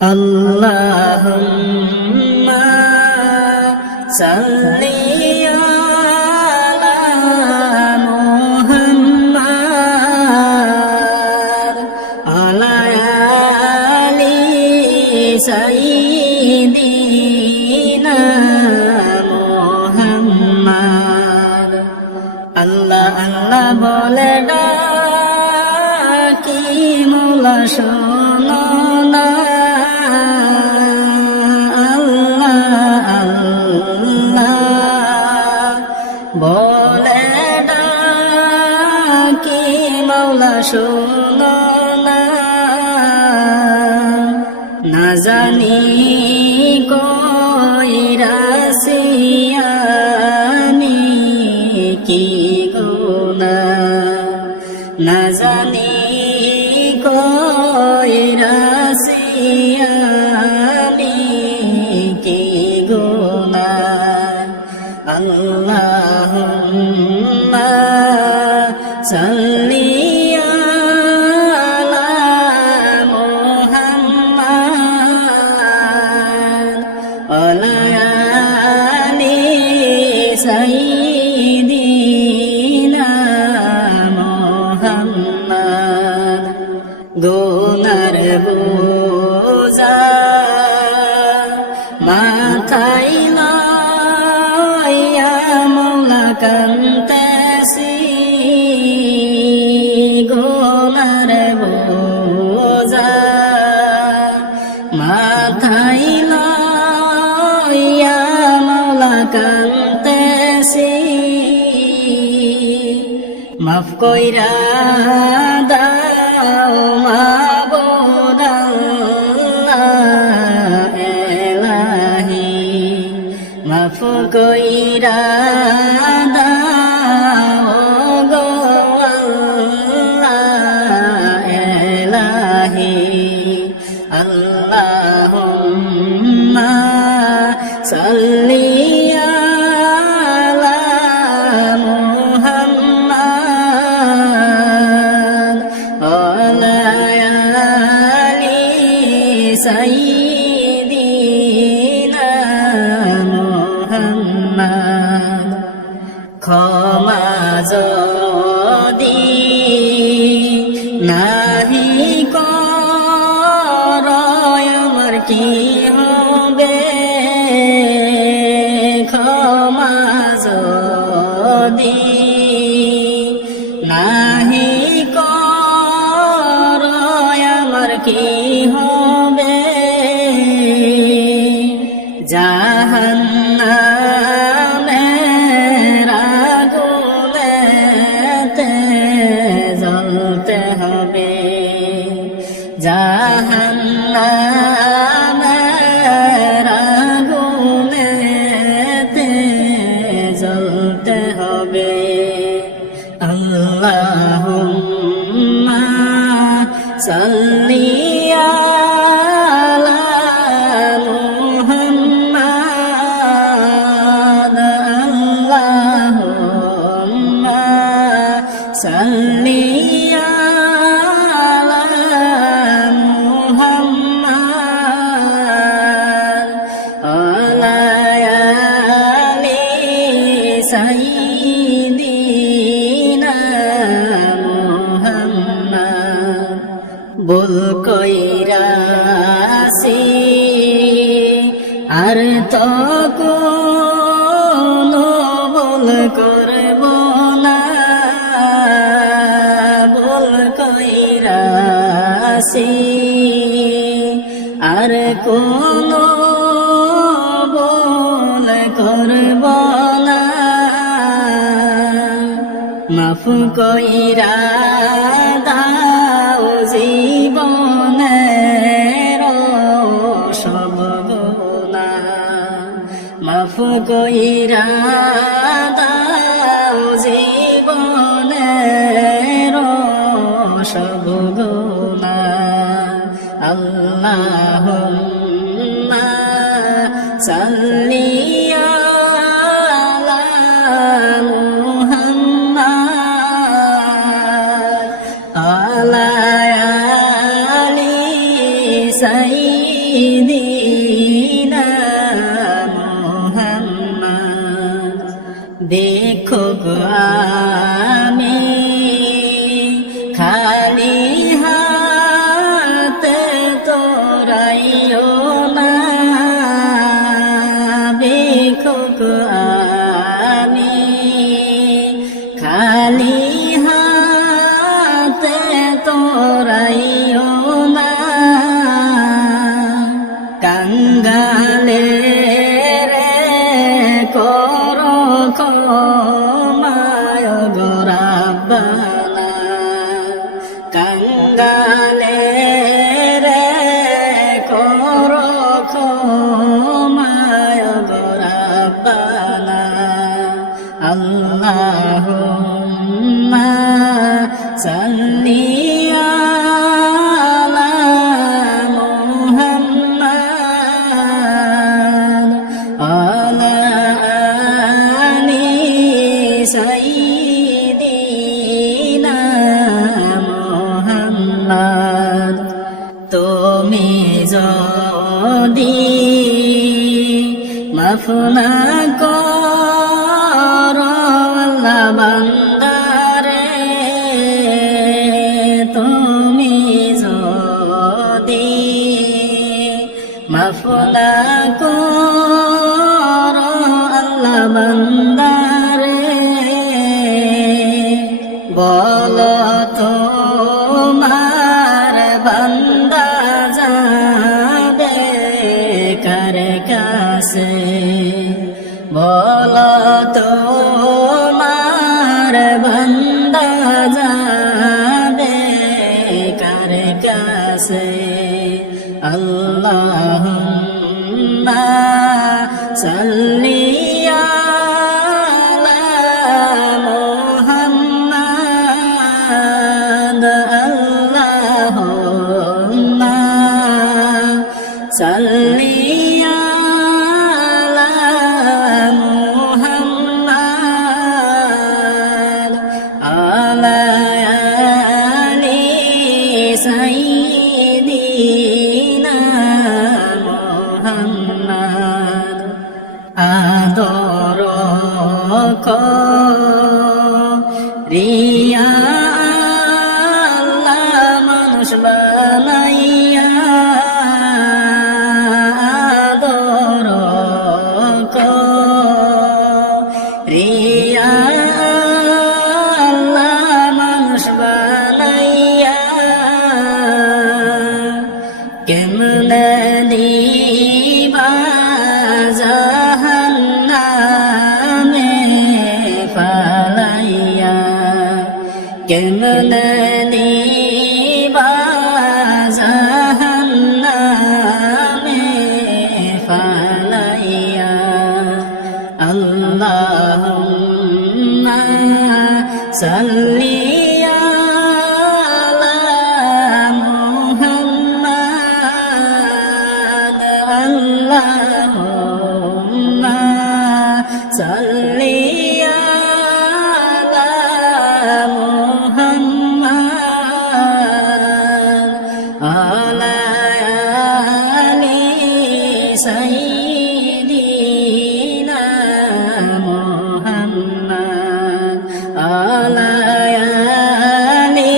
Allahumma salli ala Muhammad ala ali sayyidina Muhammad Allah Allah bole ডাকি মোলা শোনো না বলে ডাকি মাওলা শোনো না জানি কইরাসিয়ানি কি গুনাহ না জানি কইরাসিয়ানি কি গুনাহ Allahumma salli ala Muhammad ala ali sayyidina Muhammad gunar boza মাথায় কান্তেছি গোনার বোঝা মাথায় লইয়া মাওলা কান্তেছি মাফ কইরা দাও মাবুদ আল্লাহ এলাহি মাফ কইরা দাও গো আল্লাহ এলাহি আল্লাহুম্মা সাল্লি আলা মুহাম্মাদ ওয়ালা আলি সাইয়্যিদিনা মুহাম্মাদ ক্ষমা যদি নাহি কর আমার কি হবে ক্ষমা যদি নাহি কর আমার কি হবে জাহান্নামের আগুনেতে জ্বলতে হবে জাহান্নামের আগুনেতে জ্বলতে হবে আল্লাহুম্মা সাল্লি আলা মুহাম্মাদ আল্লাহুম্মা সাল্লি আলা মুহাম্মাদ আলা আলি সাইয়্যিদিনা মুহাম্মাদ বল কইরাছি আর তো কোনো বল করব না বল কইরাছি আর কোনো বল করব না মাফ কইরা দাও জীবনের সব গুনাহ মাফ কইরা দাও জীবনের সব গুনাহ আল্লাহুম্মা সাল্লি আলা মুহাম্মাদ আলা আলি সাইয়্যিদিনা সাইয়্যিদিনা মুহাম্মদ দেখো গো আমি খালি হাতে তোরাইও না দেখো গো আমি খালি হাতে তোরাইও না কাঙ্গালে রে করো ক্ষমায় গো রাব্বানা কাঙ্গালে রে করো ক্ষমায় গো রাব্বানা আল্লাহুম্মা সাল্লি আলা মুহাম্মাদ আলা আলি সাইয়্যিদিনা মুহাম্মদ তুমি যদি মাফ না করো আল্লাহ বান্দারে তুমি যদি মাফ না করো আল্লাহ বান্দারে বলো তোমার বান্দা যাবে কার কাছে বলো তোমার বান্দা যাবে কার কাছে আল্লাহুম্মা সাল্লি আলা মুহাম্মাদ আল্লাহুম্মা সাল্লি আলা মুহাম্মাদ আলা আলি সাইয়্যিদিনা মুহাম্মাদ আদর করিয়া আল্লাহ মানুষ বানাইয়া আদর করিয়া আল্লাহ মানুষ বানাইয়া কেমনে দিবা জাহান্নামে ফালাইয়া কেমনে দিবা জাহান্নামে ফালাইয়া আল্লাহুম্মা সাল্লি আলা মুহাম্মাদ আল্লাহুম্মা সাল্লি আলা মুহাম্মাদ আলা আলি সাইয়্যিদিনা মুহাম্মাদ আলা আলি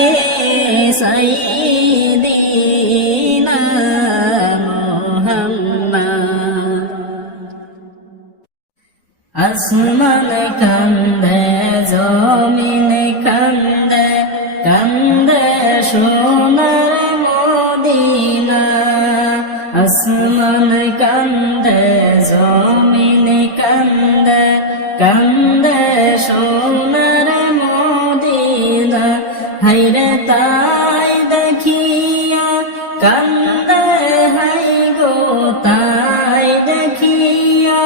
সাইয়্যিদিনা মুহাম্মাদ আসমান কান্দে জমিন কান্দে কান্দে সোনার মদিনা আসমান কান্দে জমিন কান্দে কান্দে সোনার মদিনা হায়রে তাই দেখিয়া কান্দে হাই গো তাই দেখিয়া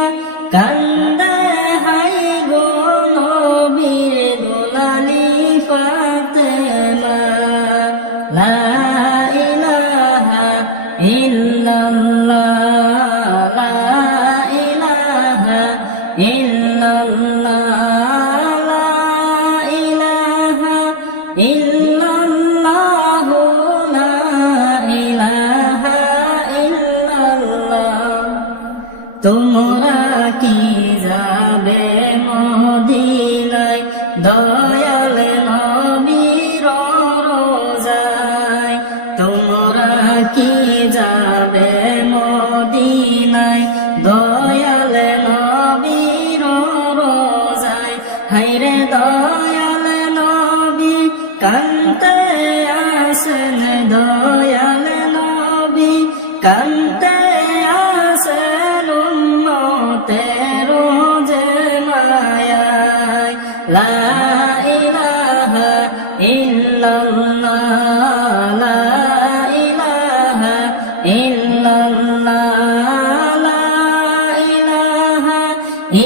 কান্দে হাই গো নবীর দুলালি ফাতেমা লা ইলাহা ইল্লাল্লাহ লা ইলাহা ইল্লাল্লাহ লা ইলাহা ইল্লাল্লাহ লা ইলাহা ইল্লাল্লাহ তোমরা কি যাবে মদিনায় দয়াল নবীর রোজায় তোমরা কি যাবে মদিনায় দয়াল নবীর রোজায় হায়রে দয়াল নবী কান্তে আসেন দয়াল নবী কান্তে আসেন উম্মতের রোজে মায়ায় লা ইলাহা ইল্লাল্লাহ লা ইলাহা ইল্লাল্লাহ লা ইলাহা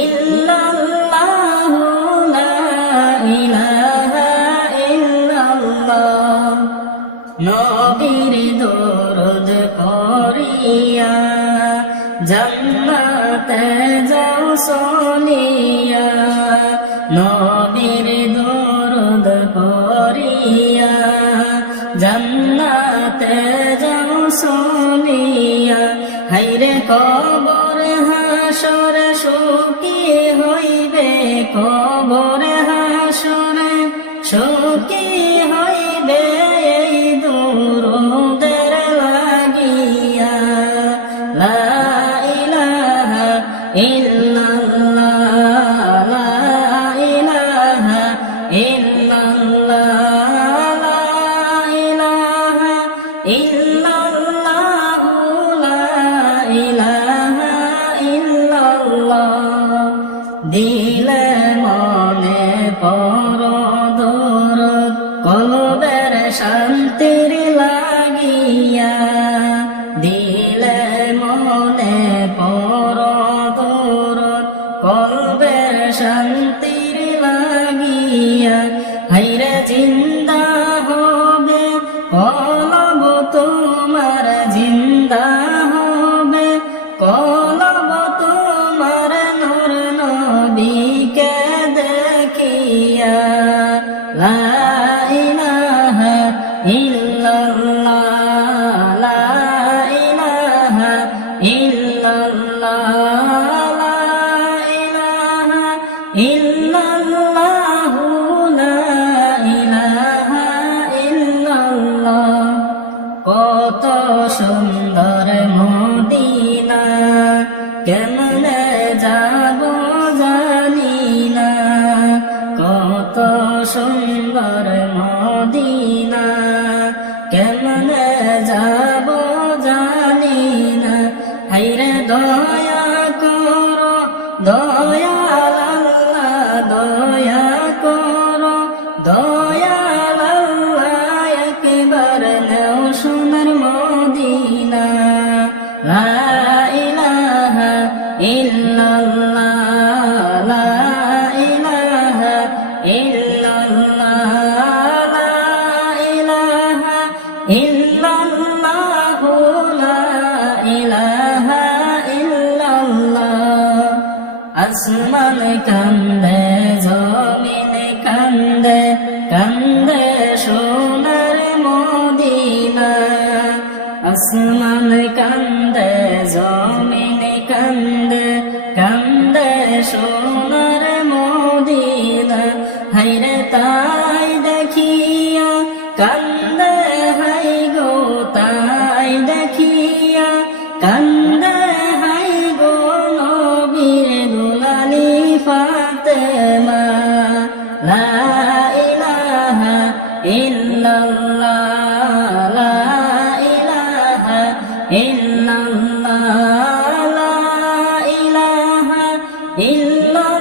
ইল্লাল্লাহ লা ইলাহা ইল্লাল্লাহ নবীর দরুদ পড়িয়া জান্নাতে যাও চলিয়া নবীর দরুদ পড়িয়া জান্নাতে যাও চলিয়া হায়রে কবর হাসর সুখী হইবে কবর হাসর সুখী হইবে এই দুরুদের লাগিয়া লা ইলাহা ইল্লাল্লাহ লা ইলাহা ইল্লাল্লাহ লা ইলাহা ইল্লাল্লাহ লা ইলাহা ইল্লাল্লাহ দিলে মনে পর দরদ কলবের শান্তির লাগিয়া দিলে মনে পর দরদ কলবের শান্তির লাগিয়া হায়রে জিন্দা হবে কলব তোমার জিন্দা হবে কলব তোমার নূর নবীকে দেখিয়া লা ইলাহা ইল্লাল্লাহ লা ইলাহা ইল্লাল্লাহ লা ইলাহা ইল্লাল্লাহ লা ইলাহা ইল্লাল্লাহ কত সুন্দর মদিনা কেমনে যাব জানি না কত সুন্দর মদিনা কেমনে যাব জানি না হায়রে দয়া করো দয়াল আল্লাহ দয়া করো দয়াল আল্লাহ একবার নেও সোনার মদিনা লা ইলাহা ইল্লাল্লাহ লা ইলাহা ইল্লাল্লাহ লা ইলাহা ইল্লাল্লাহ লা ইলাহা ইল্লাল্লাহ আসমান কান্দে জমিন কান্দে কান্দে সোনার মদিনা আসমান কান্দে জমিন কান্দে কান্দে সোনার মদিনা হায়রে তাই দেখিয়া কান্দে হাই গো তাই দেখিয়া কান্দে হাই গো নবীর দুলালি ফাতেমা লা ইলাহা ইল্লাল্লাহ লা ইলাহা ইল্লাল্লাহ লা ইলাহা ইল্লাল্লাহ